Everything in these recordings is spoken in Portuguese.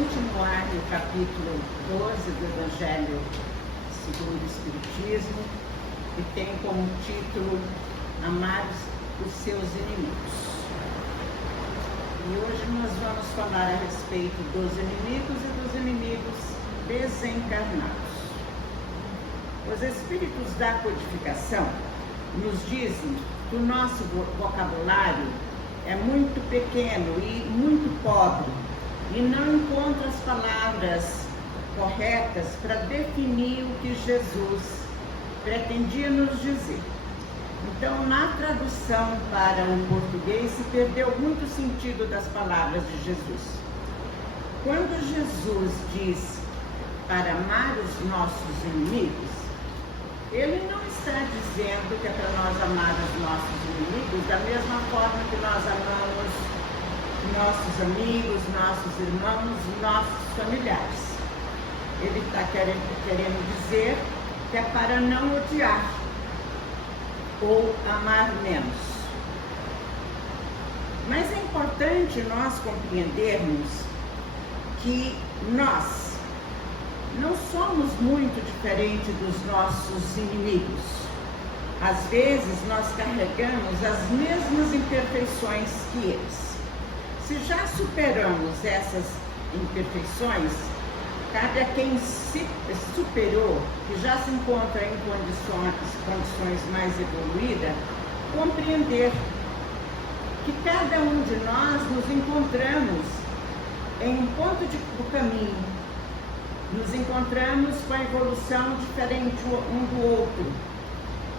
continuar no capítulo 12 do Evangelho segundo o Espiritismo, que tem como título Amar os seus inimigos. E hoje nós vamos falar a respeito dos inimigos e dos inimigos desencarnados. Os espíritos da codificação nos dizem que o nosso vocabulário é muito pequeno e muito pobre e não encontra as palavras corretas para definir o que Jesus pretendia nos dizer. Então, na tradução para o português, se perdeu muito o sentido das palavras de Jesus. Quando Jesus diz para amar os nossos inimigos, ele não está dizendo que é para nós amar os nossos inimigos da mesma forma que nós amamos nossos amigos, nossos irmãos, nossos familiares. Ele está querendo dizer que é para não odiar ou amar menos. Mas é importante nós compreendermos que nós não somos muito diferentes dos nossos inimigos. Às vezes nós carregamos as mesmas imperfeições que eles. Se já superamos essas imperfeições, cabe a quem se superou, que já se encontra em condições mais evoluídas, compreender que cada um de nós nos encontramos em um ponto do caminho. Nos encontramos com a evolução diferente um do outro.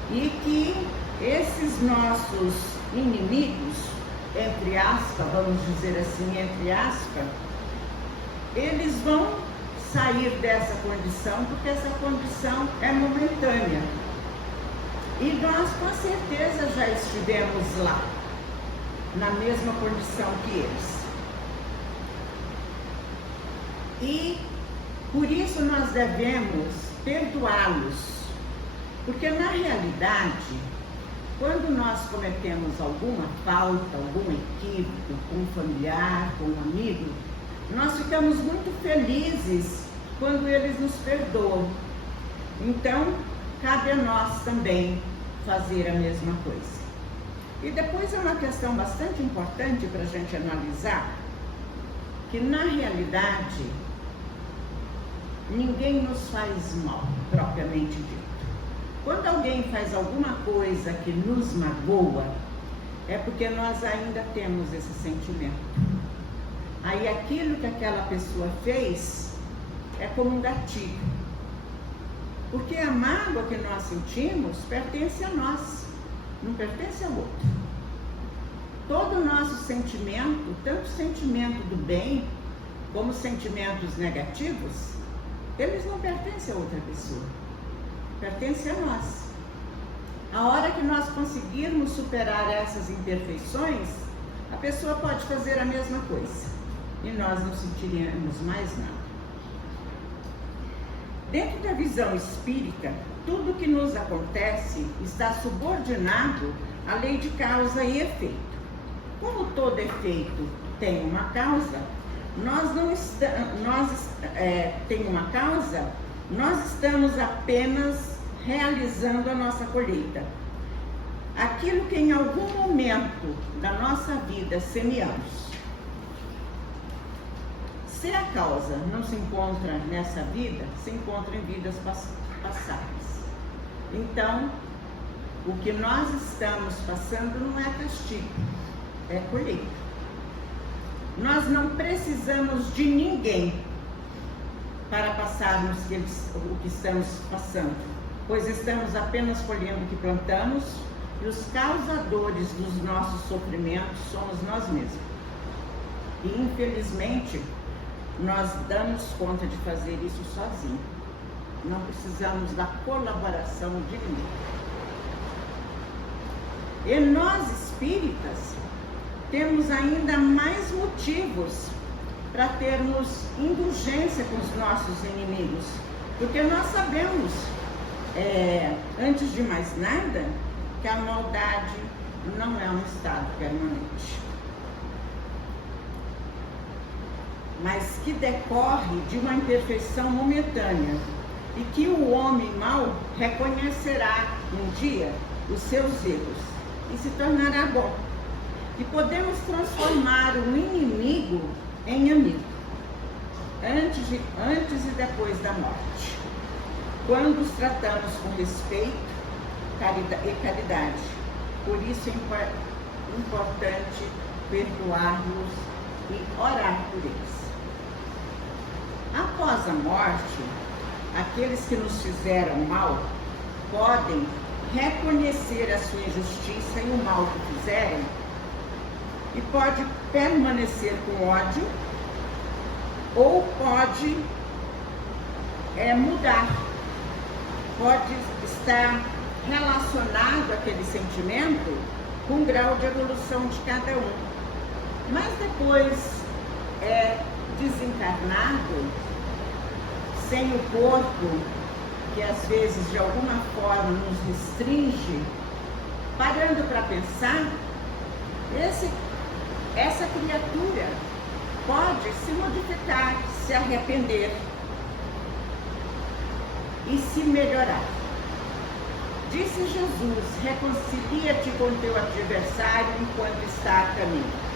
E que esses nossos inimigos, entre aspas, vamos dizer assim, entre aspas, eles vão sair dessa condição, porque essa condição é momentânea. E nós, com certeza, já estivemos lá, na mesma condição que eles. E por isso nós devemos perdoá-los, porque na realidade, quando nós cometemos alguma falta, algum equívoco com um familiar, com um amigo, nós ficamos muito felizes quando eles nos perdoam. Então, cabe a nós também fazer a mesma coisa. E depois é uma questão bastante importante para a gente analisar, que na realidade, ninguém nos faz mal, propriamente dito. Quando alguém faz alguma coisa que nos magoa, é porque nós ainda temos esse sentimento. Aí aquilo que aquela pessoa fez é como um gatilho. Porque a mágoa que nós sentimos pertence a nós, não pertence ao outro. Todo o nosso sentimento, tanto o sentimento do bem, como sentimentos negativos, eles não pertencem a outra pessoa, pertencem a nós. A hora que nós conseguirmos superar essas imperfeições, a pessoa pode fazer a mesma coisa e nós não sentiremos mais nada. Dentro da visão espírita, tudo que nos acontece está subordinado à lei de causa e efeito. Como todo efeito tem uma causa, tem uma causa, nós estamos apenas realizando a nossa colheita. Aquilo que em algum momento da nossa vida semeamos. Se a causa não se encontra nessa vida, se encontra em vidas passadas. Então, o que nós estamos passando não é castigo, é colheita. Nós não precisamos de ninguém para passarmos o que estamos passando, pois estamos apenas colhendo o que plantamos e os causadores dos nossos sofrimentos somos nós mesmos. E infelizmente, nós damos conta de fazer isso sozinhos. Não precisamos da colaboração de ninguém. E nós espíritas temos ainda mais motivos para termos indulgência com os nossos inimigos, porque nós sabemos, antes de mais nada, que a maldade não é um estado permanente. mas que decorre de uma imperfeição momentânea, e que o homem mau reconhecerá um dia os seus erros e se tornará bom. E podemos transformar o inimigo em amigo, antes e depois da morte, quando os tratamos com respeito e caridade. Por isso é importante perdoar-los e orar por eles. Após a morte, aqueles que nos fizeram mal podem reconhecer a sua injustiça e o mal que fizeram, e pode permanecer com ódio, ou pode mudar, pode estar relacionado aquele sentimento com o grau de evolução de cada um. Mas depois desencarnado, sem o corpo, que às vezes de alguma forma nos restringe, parando para pensar, essa criatura pode se modificar, se arrepender e se melhorar. Disse Jesus: reconcilia-te com teu adversário enquanto está a caminho.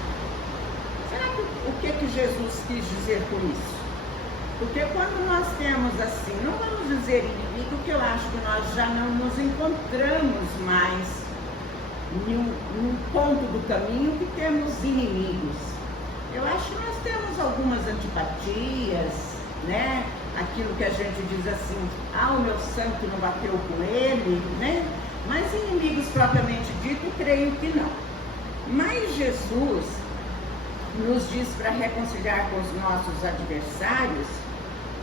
Será que o que Jesus quis dizer com isso? Porque quando nós temos assim, não vamos dizer inimigo, que eu acho que nós já não nos encontramos mais num ponto do caminho que temos inimigos. Eu acho que nós temos algumas antipatias, né? Aquilo que a gente diz assim, o meu santo não bateu com ele, né? Mas inimigos propriamente dito, creio que não. Mas Jesus nos diz para reconciliar com os nossos adversários,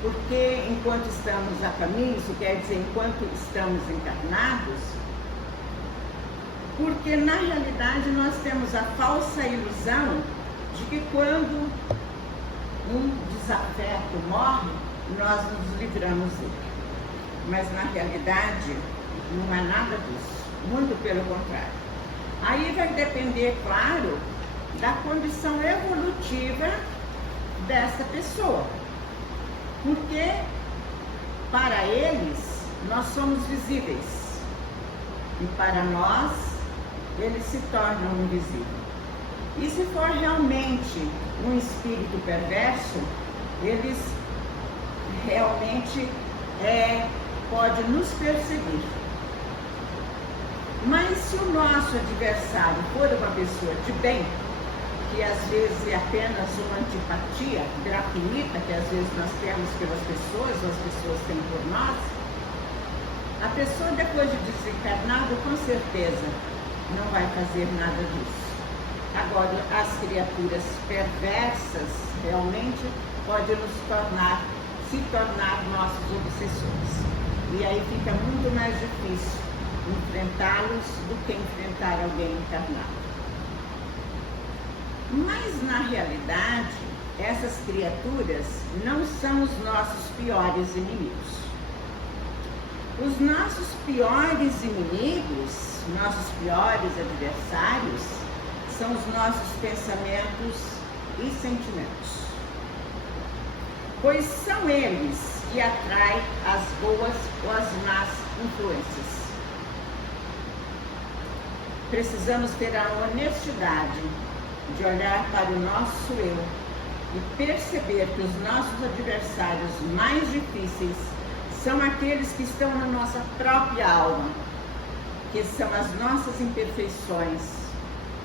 porque enquanto estamos a caminho, isso quer dizer enquanto estamos encarnados, porque na realidade nós temos a falsa ilusão de que quando um desafeto morre, nós nos livramos dele. Mas na realidade não é nada disso, muito pelo contrário. Aí vai depender, claro, da condição evolutiva dessa pessoa, porque para eles nós somos visíveis e para nós eles se tornam invisíveis. E se for realmente um espírito perverso, eles realmente pode nos perseguir. Mas se o nosso adversário for uma pessoa de bem, que às vezes é apenas uma antipatia gratuita, que às vezes nós temos pelas pessoas, ou as pessoas têm por nós, a pessoa depois de desencarnado, com certeza, não vai fazer nada disso. Agora, as criaturas perversas realmente podem se tornar nossos obsessores. E aí fica muito mais difícil enfrentá-los do que enfrentar alguém encarnado. Mas na realidade, essas criaturas não são os nossos piores inimigos. Os nossos piores inimigos, nossos piores adversários, são os nossos pensamentos e sentimentos. Pois são eles que atraem as boas ou as más influências. Precisamos ter a honestidade de olhar para o nosso eu e perceber que os nossos adversários mais difíceis são aqueles que estão na nossa própria alma, que são as nossas imperfeições,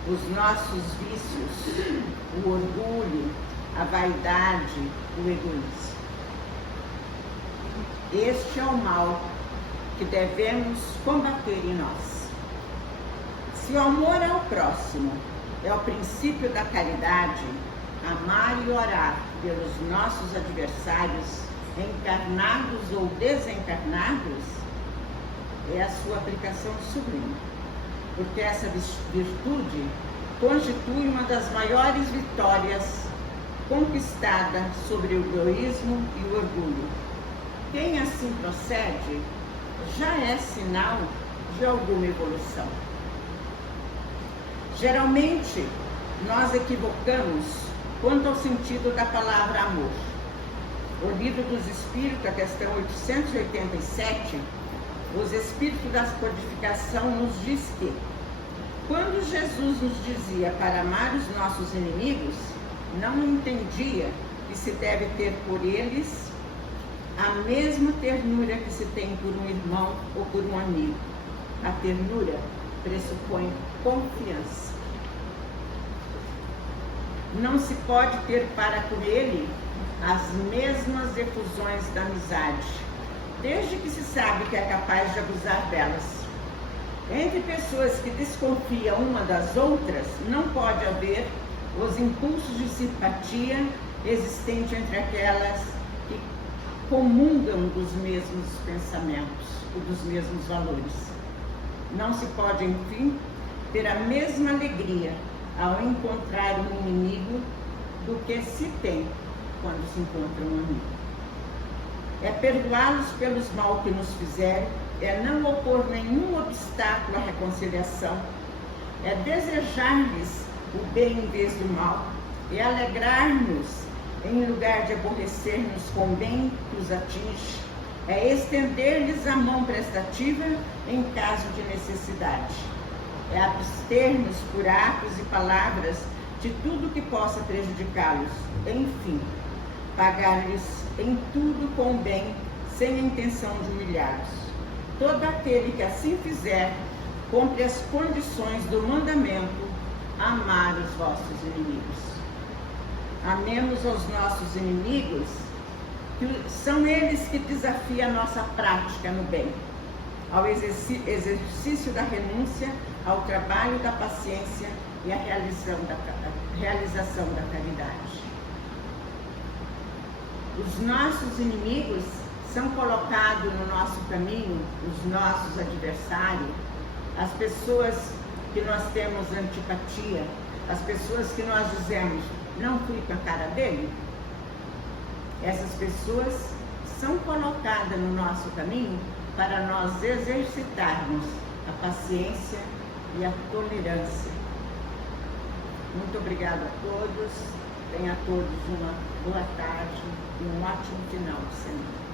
os nossos vícios, o orgulho, a vaidade, o egoísmo. Este é o mal que devemos combater em nós. Se o amor ao próximo é o princípio da caridade, amar e orar pelos nossos adversários, encarnados ou desencarnados, é a sua aplicação sublime, porque essa virtude constitui uma das maiores vitórias conquistada sobre o egoísmo e o orgulho. Quem assim procede já é sinal de alguma evolução. Geralmente, nós equivocamos quanto ao sentido da palavra amor. O Livro dos Espíritos, a questão 887, os Espíritos da Codificação nos diz que, quando Jesus nos dizia para amar os nossos inimigos, não entendia que se deve ter por eles a mesma ternura que se tem por um irmão ou por um amigo. A ternura pressupõe confiança. Não se pode ter para com ele as mesmas efusões da amizade, desde que se sabe que é capaz de abusar delas. Entre pessoas que desconfiam uma das outras, não pode haver os impulsos de simpatia existentes entre aquelas que comungam dos mesmos pensamentos e dos mesmos valores. Não se pode, enfim, ter a mesma alegria ao encontrar um inimigo do que se tem quando se encontra um amigo. É perdoá-los pelos mal que nos fizeram, é não opor nenhum obstáculo à reconciliação, é desejar-lhes o bem em vez do mal, é alegrar-nos em lugar de aborrecer-nos com o bem que os atinge, é estender-lhes a mão prestativa em caso de necessidade, é abster-nos por atos e palavras de tudo que possa prejudicá-los, enfim, pagar-lhes em tudo com o bem, sem a intenção de humilhá-los. Todo aquele que assim fizer, cumpre as condições do mandamento, amar os vossos inimigos. Amemos aos nossos inimigos, que são eles que desafiam a nossa prática no bem, ao exercício da renúncia, ao trabalho da paciência e à realização da caridade. Os nossos inimigos são colocados no nosso caminho, os nossos adversários, as pessoas que nós temos antipatia, as pessoas que nós dizemos, não fui com a cara dele. Essas pessoas são colocadas no nosso caminho para nós exercitarmos a paciência e a tolerância. Muito obrigada a todos, tenham a todos uma boa tarde e um ótimo final de semana.